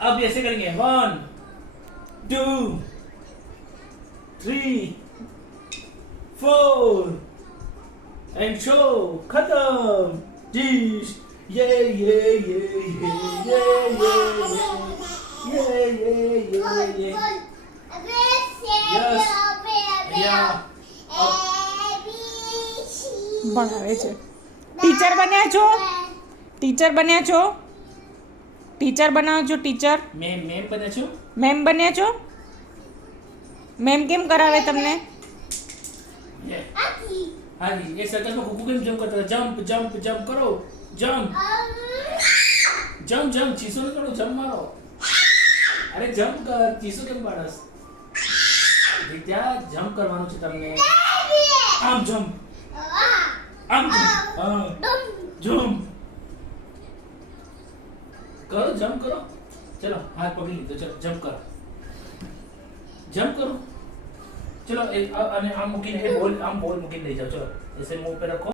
अब ऐसे करेंगे 1 2 3 4 एंड शो खत्म डिश ये Yes. Yeah. ભણાવે છે. ટીચર બન્યા છો? ટીચર બન્યા છો? ટીચર બનાવો છો? ટીચર મેમ બને છો મેમ બન્યા છો? મેમ કેમ કરાવે તમને? हाँ जी ये सर्कस में कुकू गेम जंप करता था जंप जंप जंप करो जंप जंप जंप चीसो न करो जंप मारो अरे जंप कर चीसो કેમ પાડસ વિદ્યા જમ્પ કરવાનું છે તમને આમ જમ્પ જમ્પ કરો જમ્પ કરો ચલો હાથ પકડી લીધો ચલો જમ્પ કરો ચલો અને આમ મૂકીને બોલ મૂકીને લઈ જાઓ ચલો ऐसे मुंह पे रखो